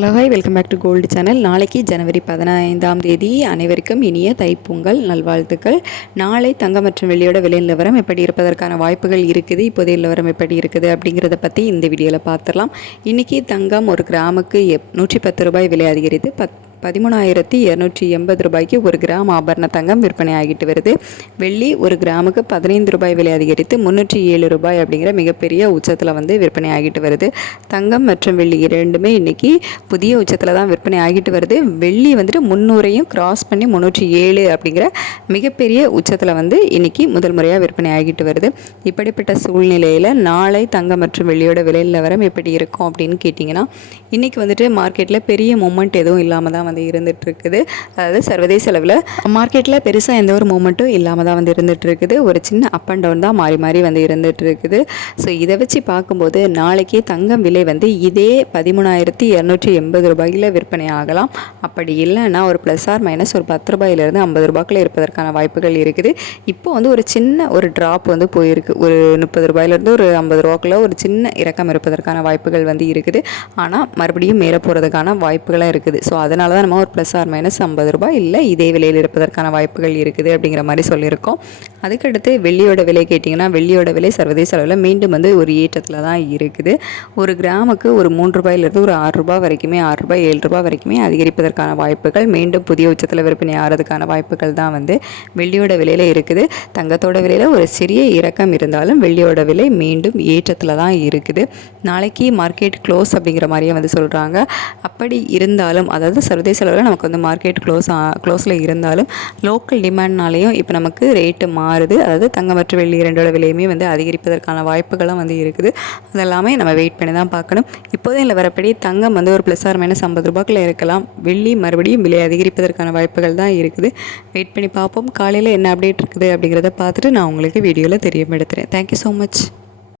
Hello hi, welcome back to gold channel. நாளைக்கு ஜனவரி 15ஆம் தேதி. அனைவருக்கும் இனிய தைப்பொங்கல் நல்வாழ்த்துக்கள். நாளை தங்கம் மற்றும் வெள்ளியோட விலை நிலவரம் எப்படி இருப்பதற்கான வாய்ப்புகள் இருக்குது, இப்போதைய நிலவரம் எப்படி இருக்குது அப்படிங்கிறத பற்றி இந்த வீடியோவில் பார்த்துடலாம். இன்றைக்கி தங்கம் ஒரு கிராமுக்கு 110 ரூபாய் விலை அதிகரித்து 13,280 ரூபாய்க்கு ஒரு கிராம் ஆபரண தங்கம் விற்பனை ஆகிட்டு வருது. வெள்ளி ஒரு கிராமுக்கு 15 ரூபாய் விலை அதிகரித்து 307 ரூபாய் அப்படிங்கிற மிகப்பெரிய உச்சத்தில் விற்பனை ஆகிட்டு வருது. தங்கம் மற்றும் வெள்ளி இரண்டுமே இன்றைக்கி புதிய உச்சத்தில் தான் விற்பனை ஆகிட்டு வருது. வெள்ளி 300ஐயும் கிராஸ் பண்ணி 307 அப்படிங்கிற மிகப்பெரிய உச்சத்தில் இன்றைக்கி முதல் முறையாக விற்பனை ஆகிட்டு வருது. இப்படிப்பட்ட சூழ்நிலையில் நாளை தங்கம் மற்றும் வெள்ளியோட விலை நிலவரம் எப்படி இருக்கும் அப்படின்னு கேட்டிங்கன்னா, இன்றைக்கி மார்க்கெட்டில் பெரிய மூமெண்ட் எதுவும் இல்லாமல் தான் இருந்துட்டு இருக்குது. அதாவது சர்வதேச அளவில் மார்க்கெட்டில் பெருசாக எந்த ஒரு மூமெண்ட்டும் இல்லாமல் தான் இருந்துட்டு இருக்குது. ஒரு சின்ன அப் அண்ட் டவுன் தான் மாறி மாறி இருந்துட்டு இருக்குது. ஸோ இதை வச்சு பார்க்கும்போது நாளைக்கு தங்கம் விலை இதே 13,280 ரூபாயில் விற்பனை ஆகலாம். அப்படி இல்லைன்னா ஒரு ப்ளஸ் ஆர் மைனஸ் ஒரு 10 ரூபாயிலிருந்து 50 ரூபாய்க்குள்ள இருப்பதற்கான வாய்ப்புகள் இருக்குது. இப்போ ஒரு சின்ன ஒரு ட்ராப் போயிருக்கு. ஒரு 30 ரூபாயிலேருந்து ஒரு 50 ரூபாய்க்குள்ள ஒரு சின்ன இறக்கம் இருப்பதற்கான வாய்ப்புகள் இருக்குது. ஆனால் மறுபடியும் மேலே போகிறதுக்கான வாய்ப்புகளாக இருக்குது. ஸோ அதனால தான் நம்ம ஒரு ப்ளஸ் ஆர் மைனஸ் 50 ரூபாய் இல்லை இதே விலையில் இருப்பதற்கான வாய்ப்புகள் இருக்குது அப்படிங்கிற மாதிரி சொல்லியிருக்கோம். அதுக்கடுத்து வெள்ளியோட விலை கேட்டிங்கன்னா, வெள்ளியோட விலை சர்வதேச அளவில் மீண்டும் ஒரு ஏற்றத்தில் தான் இருக்குது. ஒரு கிராமுக்கு ஒரு 3 ரூபாயிலிருந்து ஒரு 6 ரூபாய் வரைக்குமே, 6 ரூபாய் 7 ரூபாய் வரைக்குமே அதிகரிப்பதற்கான வாய்ப்புகள், மீண்டும் புதிய உச்சத்தில் விற்பனை ஆகிறதுக்கான வாய்ப்புகள் தான் வெள்ளியோட விலையில் இருக்குது. தங்கத்தோட விலையில் ஒரு சிறிய இறக்கம் இருந்தாலும் வெள்ளியோட விலை மீண்டும் ஏற்றத்தில் தான் இருக்குது. நாளைக்கு மார்க்கெட் க்ளோஸ் அப்படிங்கிற மாதிரியே சொல்கிறாங்க. அப்படி இருந்தாலும், அதாவது சர்வதேச அளவில் நமக்கு மார்க்கெட் க்ளோஸில் இருந்தாலும் லோக்கல் டிமாண்ட்னாலேயும் இப்போ நமக்கு ரேட்டு மாறுது. அதாவது தங்கம் மற்றும் வெள்ளி இரண்டோட விலையுமே அதிகரிப்பதற்கான வாய்ப்புகளும் இருக்குது. அதெல்லாமே நம்ம வெயிட் பண்ணி தான் பார்க்கணும். இப்போதைய நிலவரப்படி தங்கம் ஒரு ப்ளஸ் ஆர் மைனஸ் 50 ரூபாய்க்குள்ள இருக்கலாம். வெள்ளி மறுபடியும் விலை அதிகரிப்பதற்கான வாய்ப்புகள் தான் இருக்குது. வெயிட் பண்ணி பார்ப்போம். காலையில் என்ன அப்டேட் இருக்குது அப்படிங்கிறத பார்த்துட்டு நான் உங்களுக்கு வீடியோவில் தெரியப்படுத்துகிறேன். Thank you so much.